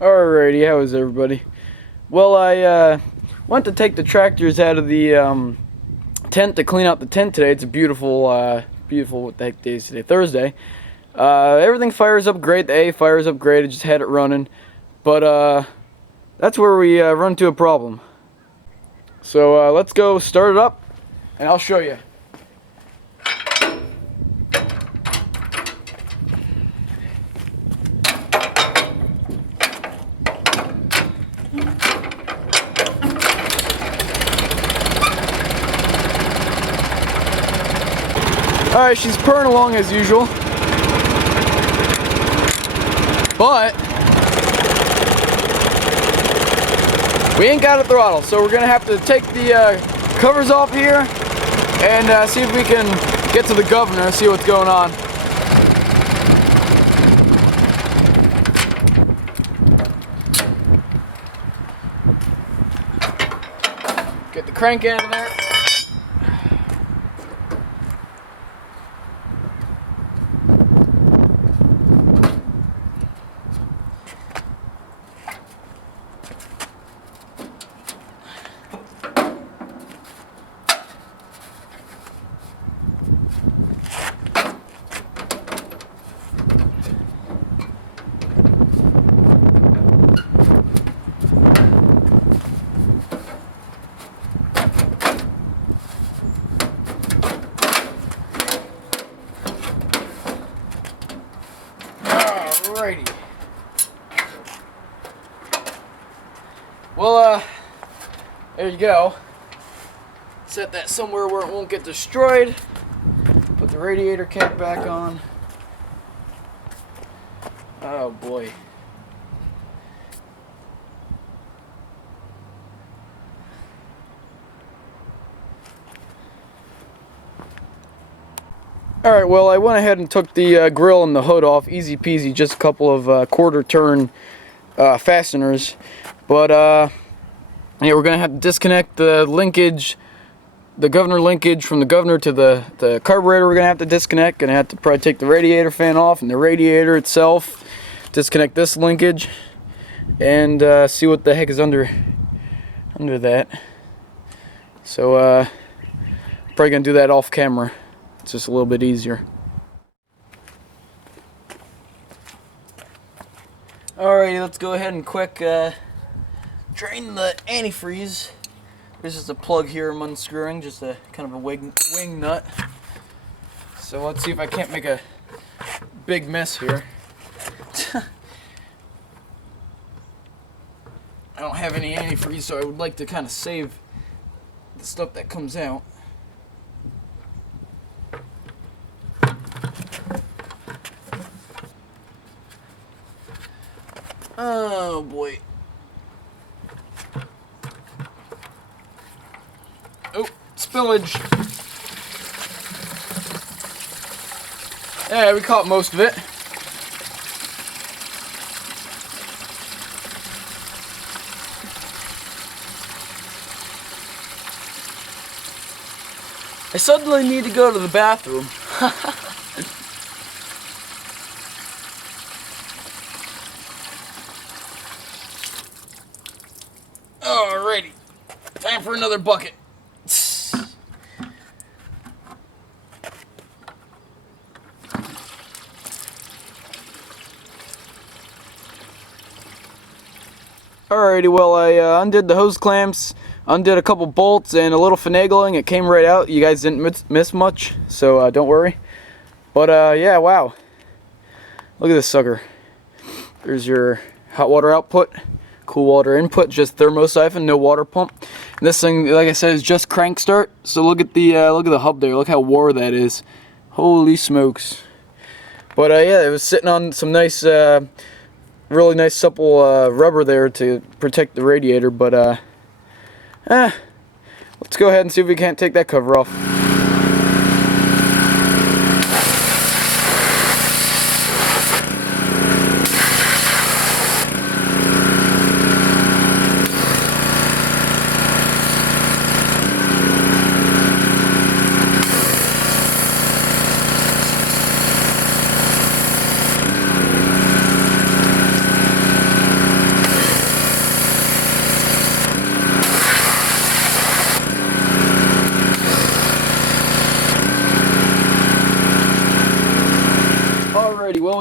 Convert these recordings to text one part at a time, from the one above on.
Alrighty, how is everybody? Well, I went to take the tractors out of the tent to clean out the tent today. It's a beautiful, beautiful, what the heck day is today? Thursday. Everything fires up great. The A fires up great. I just had it running. But that's where we run into a problem. So let's go start it up and I'll show you. Alright, she's purring along as usual. But we ain't got a throttle, so we're gonna have to take the covers off here and see if we can get to the governor and see what's going on. Get the crank out of there. Alrighty. Well, there you go. Set that somewhere where it won't get destroyed. Put the radiator cap back on. Oh boy. Alright, well, I went ahead and took the grill and the hood off, easy peasy, just a couple of quarter turn fasteners. But yeah, we're going to have to disconnect the linkage, the governor linkage from the governor to the carburetor. We're going to have to disconnect. Going to have to probably take the radiator fan off and the radiator itself, disconnect this linkage, and see what the heck is under that. So probably going to do that off camera. It's just a little bit easier. Alrighty, let's go ahead and quick drain the antifreeze. This is a plug here I'm unscrewing, just a kind of a wing nut. So let's see if I can't make a big mess here. I don't have any antifreeze, so I would like to kind of save the stuff that comes out. Oh boy. Oh, spillage. Yeah, we caught most of it. I suddenly need to go to the bathroom. Alrighty, time for another bucket. Alrighty, well, I undid the hose clamps, undid a couple bolts and a little finagling. It came right out. You guys didn't miss much, so don't worry. But yeah, wow. Look at this sucker. There's your hot water output. Cool water input, just thermosiphon, no water pump. And this thing, like I said, is just crank start. So look at the hub there. Look how wore that is. Holy smokes! But yeah, it was sitting on some nice, really nice supple rubber there to protect the radiator. But let's go ahead and see if we can't take that cover off.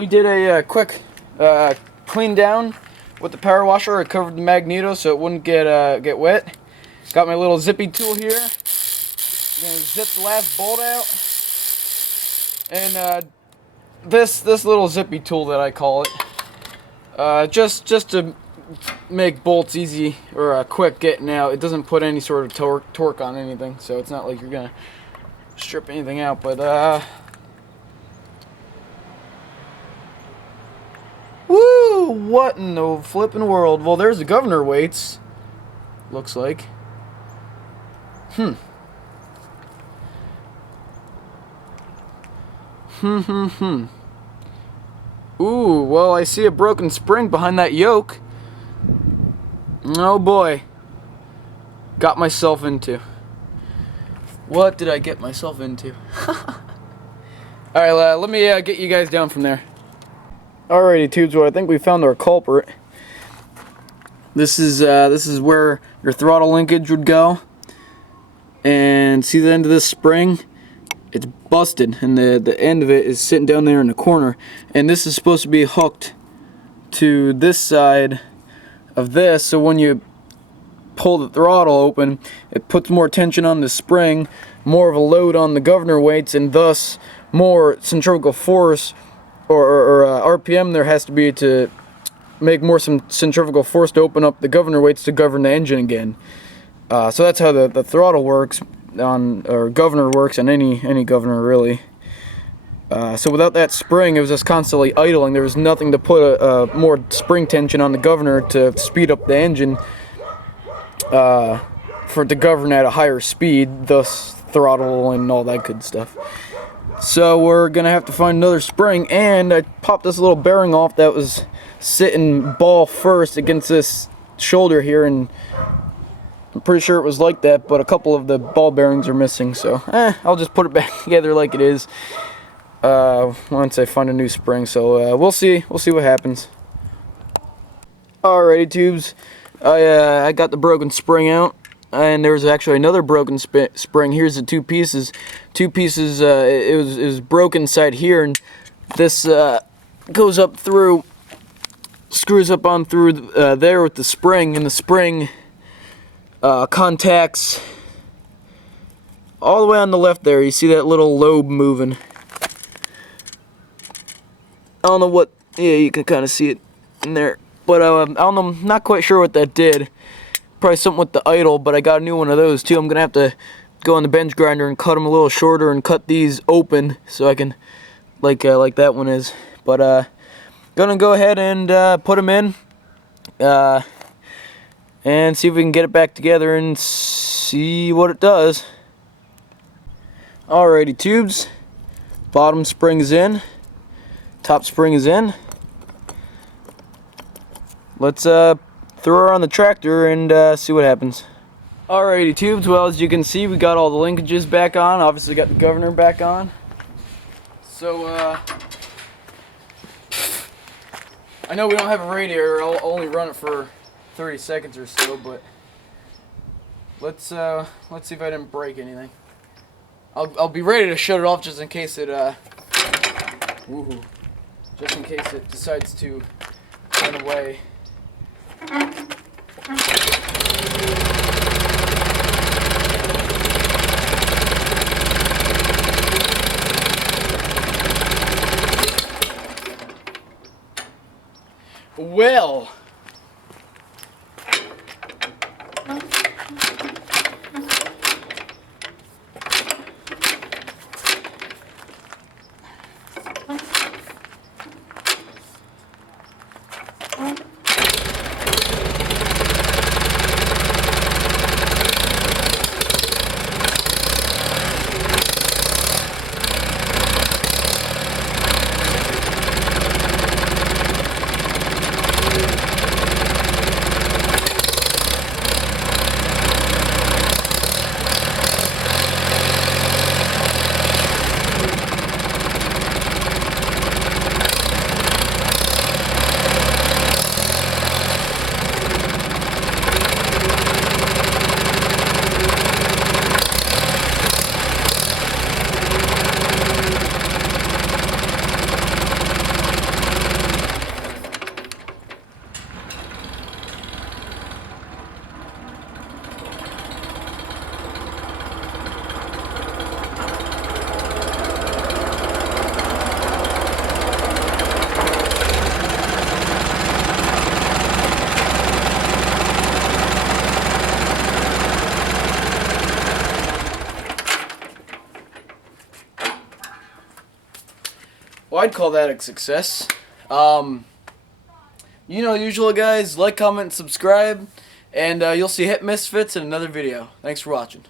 we did a quick clean down with the power washer. I covered the magneto so it wouldn't get wet. Got my little zippy tool here. I'm gonna zip the last bolt out, and this little zippy tool that I call it, just to make bolts easy or quick getting out. It doesn't put any sort of torque on anything, so it's not like you're gonna strip anything out. But woo! What in the flippin' world? Well, there's the governor weights. Looks like. Ooh, well, I see a broken spring behind that yoke. Oh boy. Got myself into. What did I get myself into? Alright, let me get you guys down from there. Alrighty, tubes, well, I think we found our culprit. This is where your throttle linkage would go. And see the end of this spring? It's busted, and the end of it is sitting down there in the corner. And this is supposed to be hooked to this side of this, so when you pull the throttle open, it puts more tension on the spring, more of a load on the governor weights, and thus more centrifugal force or RPM there has to be to make more some centrifugal force to open up the governor weights to govern the engine again. So that's how the throttle works or governor works on any governor really. So without that spring, it was just constantly idling. There was nothing to put more spring tension on the governor to speed up the engine for it to govern at a higher speed, thus throttle and all that good stuff. So we're gonna have to find another spring, and I popped this little bearing off that was sitting ball first against this shoulder here, and I'm pretty sure it was like that, but a couple of the ball bearings are missing, so I'll just put it back together like it is once I find a new spring. So we'll see what happens. Alrighty, tubes, I got the broken spring out, and there's actually another broken spring. Here's the two pieces. It was broken inside here, and this goes up through, screws up on through there with the spring, and the spring contacts all the way on the left there. You see that little lobe moving. I don't know what, yeah, you can kind of see it in there, but I don't know, not quite sure what that did. Probably something with the idle, but I got a new one of those too. I'm gonna have to go on the bench grinder and cut them a little shorter and cut these open so I can, like that one is. But gonna go ahead and put them in and see if we can get it back together and see what it does. Alrighty, tubes, bottom spring is in, top spring is in. Let's throw her on the tractor and see what happens. Alrighty, tubes, well, as you can see, we got all the linkages back on. Obviously got the governor back on. So I know we don't have a radiator. I'll only run it for 30 seconds or so, but let's see if I didn't break anything. I'll be ready to shut it off just in case it just in case it decides to run away. Well, Well, I'd call that a success. You know, usual guys, like, comment, subscribe, and you'll see Hitandmissfits in another video. Thanks for watching.